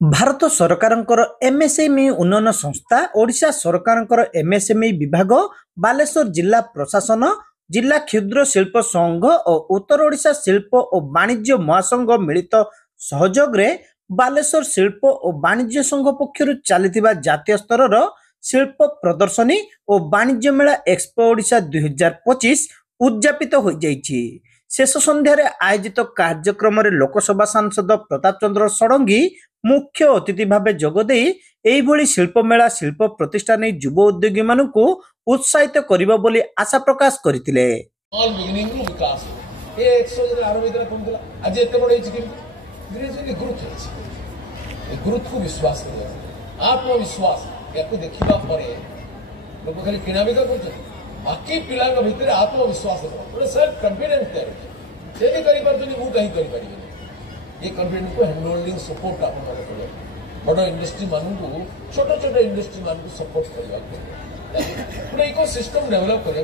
ଭାରତ ସରକାରଙ୍କର ଏମ୍ଏସ୍ଏମ୍ଇ ଉନ୍ନୟନ ସଂସ୍ଥା, ଓଡ଼ିଶା ସରକାରଙ୍କର ଏମ୍ଏସ୍ଏମ୍ଇ ବିଭାଗ, ବାଲେଶ୍ୱର ଜିଲ୍ଲା ପ୍ରଶାସନ, ଜିଲ୍ଲା କ୍ଷୁଦ୍ର ଶିଳ୍ପ ସଂଘ ଓ ଉତ୍ତର ଓଡ଼ିଶା ଶିଳ୍ପ ଓ ବାଣିଜ୍ୟ ମହାସଂଘ ମିଳିତ ସହଯୋଗରେ ବାଲେଶ୍ୱର ଶିଳ୍ପ ଓ ବାଣିଜ୍ୟ ସଂଘ ପକ୍ଷରୁ ଚାଲିଥିବା ଜାତୀୟ ସ୍ତରର ଶିଳ୍ପ ପ୍ରଦର୍ଶନୀ ଓ ବାଣିଜ୍ୟ ମେଳା ଏକ୍ସପୋ ଓଡ଼ିଶା 2025 ଉଦ୍ଯାପିତ ହୋଇଯାଇଛି। ଶେଷ ସନ୍ଧ୍ୟାରେ ଆୟୋଜିତ କାର୍ଯ୍ୟକ୍ରମରେ ଲୋକସଭା ସାଂସଦ ପ୍ରତାପ ଚନ୍ଦ୍ର ଷଡ଼ଙ୍ଗୀ ମୁଖ୍ୟ ଅତିଥି ଭାବେ ଯୋଗଦେଇ ଏହିଭଳି ଶିଳ୍ପମେଳା ଶିଳ୍ପ ପ୍ରତିଷ୍ଠା ନେଇ ଯୁବ ଉଦ୍ୟୋଗୀମାନଙ୍କୁ ଉତ୍ସାହିତ କରିବ ବୋଲି ଆଶା ପ୍ରକାଶ କରିଥିଲେ। बाकी पिला भितर आत्मविश्वास सेल्फ कॉन्फिडेंस ये कॉन्फिडेंस को हैंड होल्डिंग सपोर्ट आप बड़ इंडस्ट्री मान को छोट छोट इंडस्ट्री मान को सपोर्ट करने गोटे इकोसिस्टम डेवलप कर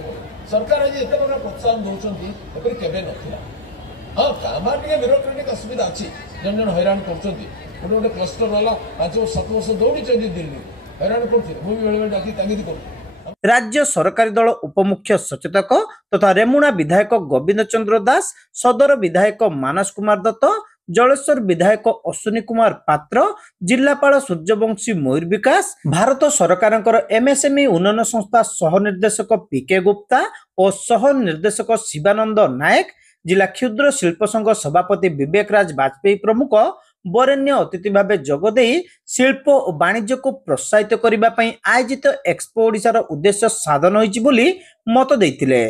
सरकार आज एत बड़ा प्रोत्साहन दौरान केवे ना हाँ कमा टे ब्यूरोक्रेटिक असुविधा अच्छी जन जन हैरान कर गोटे क्लस्टर वाला 5 वर्ष 7 वर्ष दौड़ी दिल्ली हैरान करते बेले डाकी तागिद कर राज्य सरकारी दल उपमुख्य सचेतक तथा रेमुणा विधायक गोविंद चंद्र दास, सदर विधायक मानस कुमार दत्त, जलेश्वर विधायक अश्विनी कुमार पात्र, जिलापाल सूर्यवंशी मयूर विकास, भारत सरकारଙ୍କର एमएसएमई उन्नयन संस्था सह निर्देशक पीके गुप्ता और सह निर्देशक शिवानंद नायक, जिला क्षुद्र शिल्प संघ सभापति विवेक राज वाजपेयी प्रमुख बरेण्य अतिथि भावे जोगदे शिल्प और वाणिज्य को प्रोत्साहित करने आयोजित एक्सपो ओडिशार उद्देश्य साधन होइछि बोली मत देइतिले।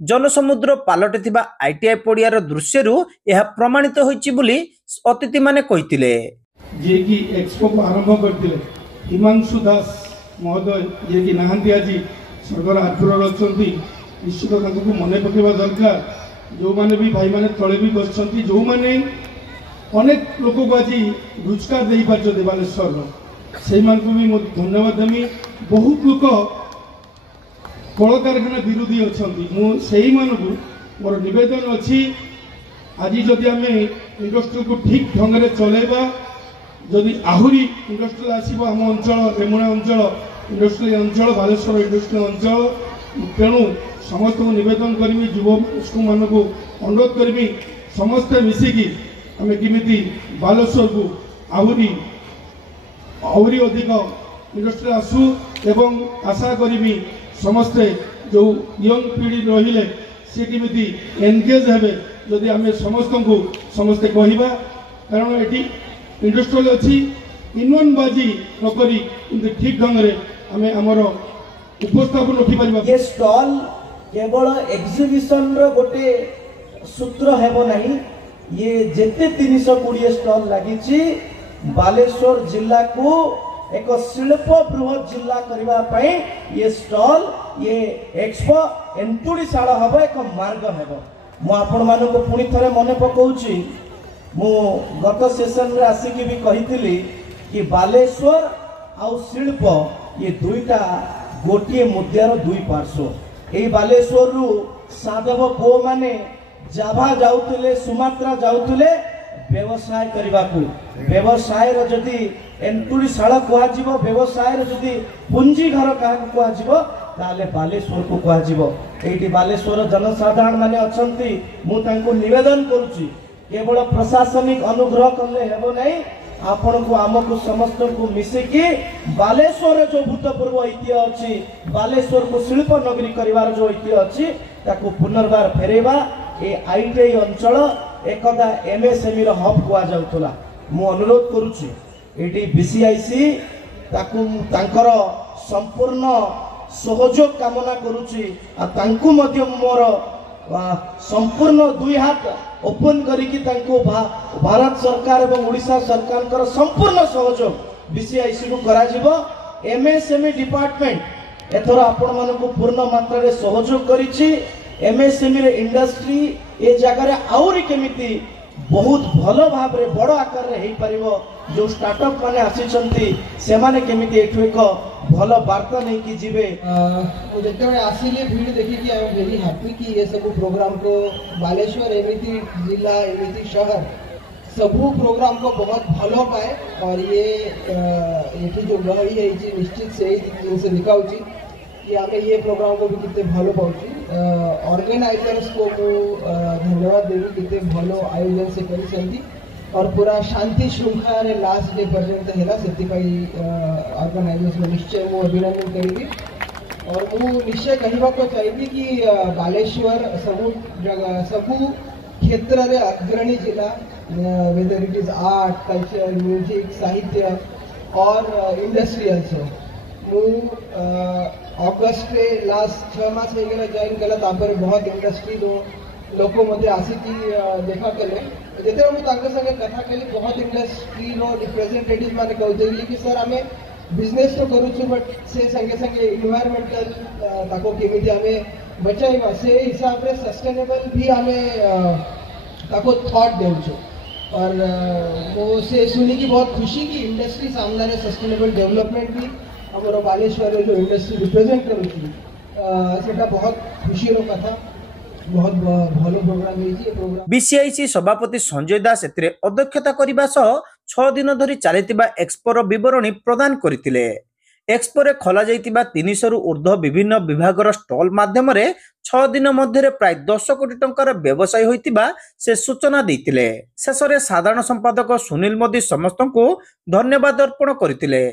जनसमुद्र पालटिथिबा आईटीआई पड़ियार दृश्यरू यह प्रमाणित होइछि बोली अतिथि माने कहितिले। जे कि एक्सपो को आरंभ करथिले हिमांशु दास महोदय जे कि नाहंती आजी सरकार आग्रह रचंती निश्चित तांको मने पकेबा दरकार। जो माने भी भाई माने तळे भी बसचंती जो माने अनेक लोक को आज रोजगार दे पार्छ बालेश्वर से भी धन्यवाद देमी। बहुत लोक कल कारखाना विरोधी अच्छा मुझे मोर नवेदन अच्छी आज जदि आम इंडस्ट्री को ठीक ढंग से चलेबा जदि आहरी इंडस्ट्री आसम अंचल रेमुणा अंचल इंडस्ट्री अंचल बालेश्वर इंडस्ट्री अंचल तेणु समस्त को नवेदन करी युव मान को अनुरोध करी समस्ते मिसिकी आम किमिति बालेश्वर को आहरी अधिक इंडस्ट्री आसू एवं आशा करी समस्ते जो यंग पीढ़ी रहिले सी किमिति एनगेज हेबे जदि आम समस्त को समस्ते कहवा कारण ये इंडस्ट्रियल अच्छी इनवन बाजी नकरी ठीक ढंग से आम आमर उपस्थापन रखि परिबा। ये स्टॉल केवल एग्जिबिशन रो गोटे सूत्र हेबो नहीं, ये जेते 320 स्टॉल लगी बालेश्वर जिला को एक शिल्प बृहत जिला करबा पई ये स्टॉल ये एक्सपो एंटुड़ीशाला हम एक मार्ग हेबो। मु आपण मानु को पुणी थरे मने पकाउची मु गत सेशन रे आसिक भी कहितली कि बालेश्वर आउ शिल्प ये दुईटा गोटे मुद्दार दुई पार्श्व। एई बालेश्वर रु साधव पो माने जाभा जाउतले सुमात्रा जाउतले व्यवसाय करबा को व्यवसाय रो जदी एंटुड़ीशाला कुआ जीवो व्यवसाय रो जदी पूंजी घर काहा कुआ जीवो ताले बालेश्वर को कुआ जीवो। एठी बालेश्वर जनसाधारण माने अछंती मु तांको निवेदन करूची केवल प्रशासनिक अनुग्रह करले हेबो नहीं आपण को आमको समस्त को मिसिकी बालेश्वर जो भूतपूर्व ऐतिह्य अच्छी बालेश्वर को शिल्प नगरी करिवार जो ऐतिह्य अच्छी ताको पुनर्बार फेरेबा। ए आईटीआई अंचल एकदा एमएसएमई रो हब कुआ जाउतला मु अनुरोध करूची एटी बीसीआईसी ताकू तांकर संपूर्ण सहयोग कामना करूची आ तांकू मध्य मोर संपूर्ण दुई हाथ ओपन करिकी तांको भारत सरकार एवं ओडिशा सरकार संपूर्ण सहयोग बीसीआईसी को करा जिवो। एमएसएमई डिपार्टमेंट एथर आपण मानको पूर्ण मात्रा रे सहयोग करिछि। एमएसएमई रे इंडस्ट्री ए जगह रे आउरी केमिति बहुत भलो भाव रे बड़ आकार रे हेई परिबो। जो स्टार्टअप माने आसीचंती से माने केमिति एठु एक भलो वार्ता नै कि जिवे जेते में आसीले भीड़ देखि कि आई एम वेरी हैप्पी कि ये सब प्रोग्राम को बालेश्वर एमिति जिला एमिति शहर सबू प्रोग्राम को बहुत भलो पाए और ये जो गहरी है ये निश्चित से जिनसे दिखाऊँ कि आम ये प्रोग्राम को भी कितने भलो पाऊँ ऑर्गेनाइजर्स को धन्यवाद देवी कितने भलो आयोजन से करी और पूरा शांति श्रृंखला लास्ट डे पर्यंत है से ऑर्गेनाइजर्स में निश्चय मु अभिनंदन करी और मु निश्चय कहवा को चाहिए कि बालेश्वर सबू क्षेत्र रे अग्रणी जिला whether it is art culture music साहित्य और इंडस्ट्री अल्सो मु अगस्ट रे लास्ट 6 मास हो गला जॉइन कला तापर बहुत इंडस्ट्री लोक मध्य आसिकी देखा कले जेते मु ताके संगे कथा कली बहुत इंडस्ट्री रो रिप्रेजेंटेटिव माने कहउतली कि सर हमें बिजनेस तो करू छु बट से संगे संगे एनवायरमेंटल ताको केमिति हमें बचाइबा से हिसाब रे सस्टेनेबल भी हमें ताको थॉट देउ छु और वो से सुनी की बहुत खुशी की इंडस्ट्री सामने रे सस्टेनेबल डेवलपमेंट भी हमरो बालेश्वर जो इंडस्ट्री रिप्रेजेंट करू छु सेटा बहुत खुशी रो कथा बहुत भलो प्रोग्राम है प्रोग्राम बीसीआईसी सभापति संजय दास एथिरे अध्यक्षता करिबा सह 6 दिन धरी चलितिबा एक्सपोर विवरणी प्रदान करथिले। एक्सपोरे खोला जाइतिबा 300 रु ऊर्ध्व विभिन्न विभागर स्टॉल माध्यम रे 6 दिन मध्य प्राय 10 कोटी टंकार व्यवसाय होइतिबा से सूचना दैतिले। शेषरे साधारण संपादक सुनील मोदी समस्तଙ୍କୁ धन्यवाद अर्पण करथिले।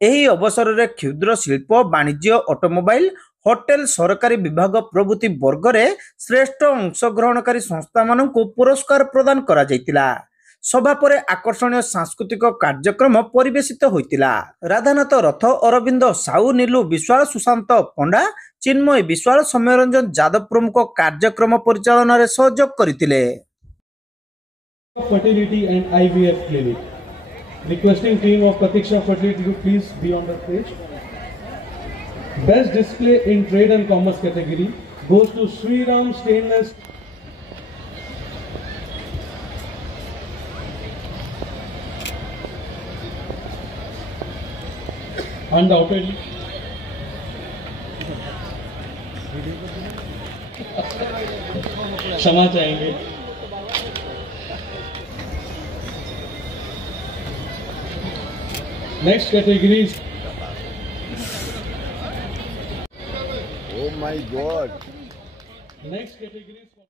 एही अवसर रे क्षुद्र शिल्प वाणिज्य ऑटोमोबाइल होटेल सरकारी विभाग प्रभृति वर्ग रे श्रेष्ठ अंशग्रहणकारी संस्था मानकु पुरस्कार प्रदान करा जाइतिला। सभा परे आकर्षणीय सांस्कृतिक कार्यक्रम परिवेशित होइतिला। राधानाथ रथ अरविंद साहू नीलू विश्वाल सुशांत पंडा चिन्मय विश्वाल सौम्यरंजन यादव प्रमुख कार्यक्रम परिचालन रे सहयोग करथिले। Fertility and IVF clinic. Requesting team of Pratiksha Fertility to please be on the stage. Best display in trade and commerce category goes to Sri Ram Stainless. Undoubtedly. क्षमा चाहेंगे। Next category is Oh my God. next category is